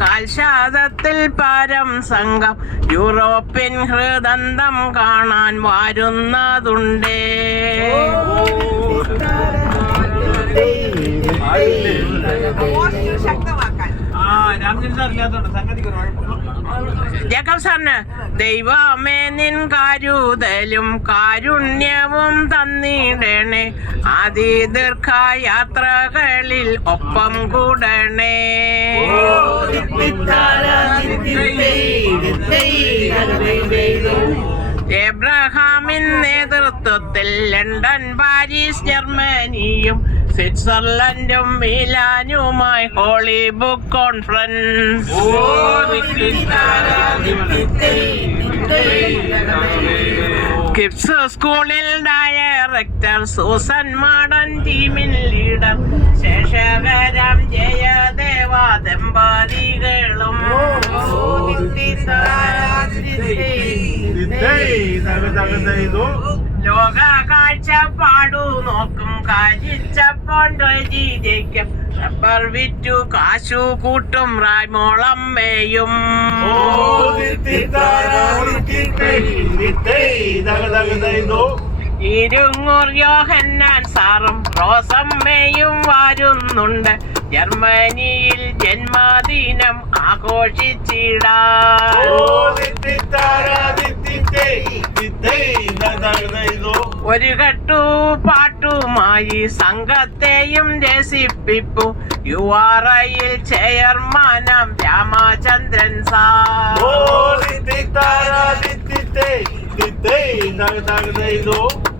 കാൽശാദത്തിൽ പാരം സംഘം യൂറോപ്യൻ ഹൃദന്തം കാണാൻ വരുന്നതുണ്ടേ. ജേക്കബ് സാറിന് ദൈവമേ നിൻ കരുതലും കാരുണ്യവും തന്നിടണേ, അതിദീർഘയാത്രകളിൽ ഒപ്പം കൂടണേ. എബ്രഹാമിൻ നേതൃത്വത്തിൽ ലണ്ടൻ, പാരീസ്, ജർമ്മനിയും സ്വിറ്റ്സർലൻഡും മിലാനുമായി ഹോളി ബുക്ക് കോൺഫറൻസ്. കിഡ്സ് സ്കൂളിൽ ഡയറക്ടർ സൂസൻ മാഡൻ, ടീമിൻ ലീഡർ ശേഷകരം ജയദേവ ദമ്പതികളും. ലോക കാഴ്ചപ്പാടു നോക്കും കാഴ്ചപ്പോൾ രചിക്കും, റബ്ബർ വിറ്റു കാശു കൂട്ടും റായ്മോളമ്മയും. ഇരുങ്ങൂർ യോഹന്നാൻ സാറും റോസമ്മയും വരുന്നുണ്ട്, ജർമ്മനിയിൽ ജന്മദിനം ആഘോഷിച്ചിടാൻ. ഒരു കെട്ടു പാട്ടുമായി സംഘത്തെയും രസിപ്പിപ്പു URIയിൽ ചെയർമാനാം രാമചന്ദ്രൻ സാർ.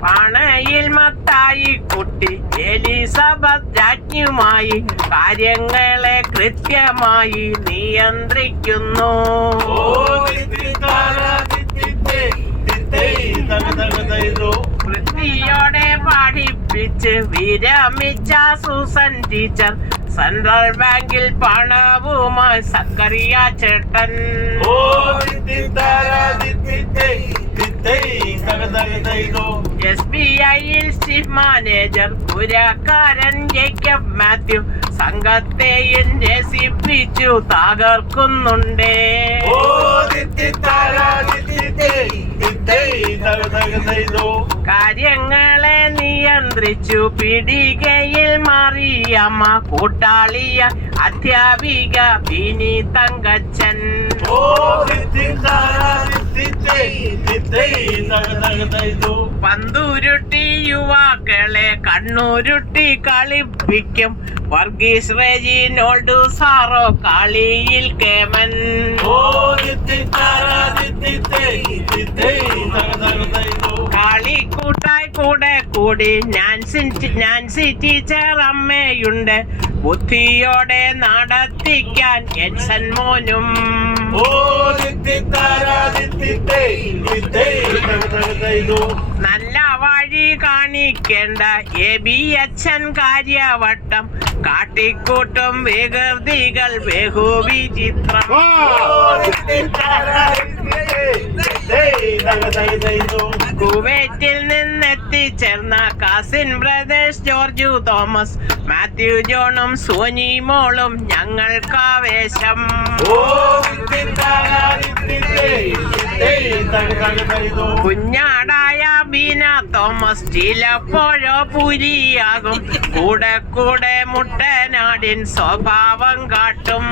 പണയിൽ മത്തായി കുട്ടി എലിസബത്ത് രാജ്ഞിയുമായി കാര്യങ്ങളെ കൃത്യമായി നിയന്ത്രിക്കുന്നു. വൃത്തിയോടെ പഠിപ്പിച്ച് വിരമിച്ച സൂസൻ ടീച്ചർ സെൻട്രൽ ബാങ്കിൽ പണവുമായി സക്കറിയ ചേട്ടൻ. SBIയിൽ ചീഫ് മാനേജർ പുരക്കാരൻ ജേക്കബ് മാത്യു സംഘത്തെയും രസിപ്പിച്ചു തകർക്കുന്നുണ്ടേ. കാര്യങ്ങളെ നിയന്ത്രിച്ചു പിടികയിൽ മാറിയമ്മ കൂട്ടാളിയ അധ്യാപിക ബിനി തങ്കച്ചൻ. പന്തുരുട്ടി യുവാക്കളെ കണ്ണുരുട്ടി കളിപ്പിക്കും വർഗീസ് റെജിനോൾഡ് സാറോ കളിയിൽ കേമൻ. കളിക്കൂട്ടായി കൂടെ കൂടി നാൻസി ടീച്ചർ അമ്മയുണ്ട്, ബുദ്ധിയോടെ നടത്തിക്കാൻ എഡ്സൺ മോനും. നല്ല വഴി കാണിക്കേണ്ട ABHN കാര്യവട്ടം കാട്ടിക്കൂട്ടും വികൃതികൾ ബഹുവിചിത്രം. കുവൈറ്റിൽ നിന്നെത്തിച്ചേർന്ന cousin brothers George Thomas, Mathew ജോണും സോനി മോളും ഞങ്ങൾക്കാവേശം. കുഞ്ഞാടായ ബീന തോമസ് ചിലപ്പോഴോ പുരിയാകും, കൂടെ കൂടെ മുട്ടനാടിൻ സ്വഭാവം കാട്ടും.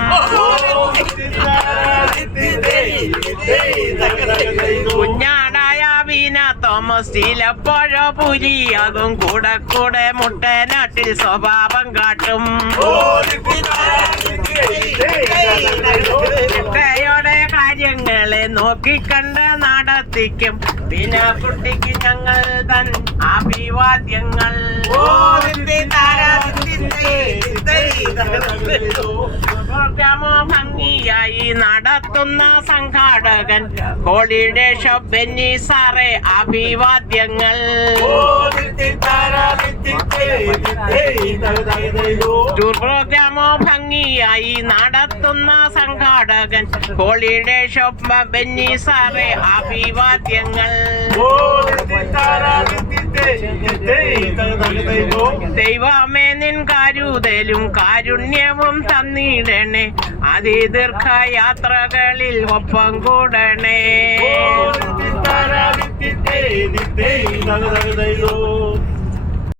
കുഞ്ഞാടായ ബീന തോമസ് ചിലപ്പോഴോ പുരിയാകും, കൂടെ കൂടെ മുട്ടനാട്ടിൽ സ്വഭാവം കാട്ടും. ചിട്ടയോടെ കാര്യങ്ങളെ നോക്കിക്കണ്ട് നടത്തിക്കും പിന്നെ കുട്ടിക്ക് ഞങ്ങൾ തൻ അഭിവാദ്യങ്ങൾ. പ്രോഗ്രാമോ ഭംഗിയായി നടത്തുന്ന സംഘാടകൻ ഹോളിഡേ ഷോപ്പ് ബെന്നി സാറെ അഭിവാദ്യങ്ങൾ. ടൂർ പ്രോഗ്രാമോ ഭംഗിയായി നടത്തുന്ന സംഘാടകൻ ഹോളിഡേ ഷോപ്പ് ബെന്നി സാറെ അഭിവാദ്യങ്ങൾ. ദൈവമേ നിൻ കരുതലും കാരുണ്യവും തന്നിടണേ അതിദീർഘ യാത്രകളിൽ ഒപ്പം കൂടണേ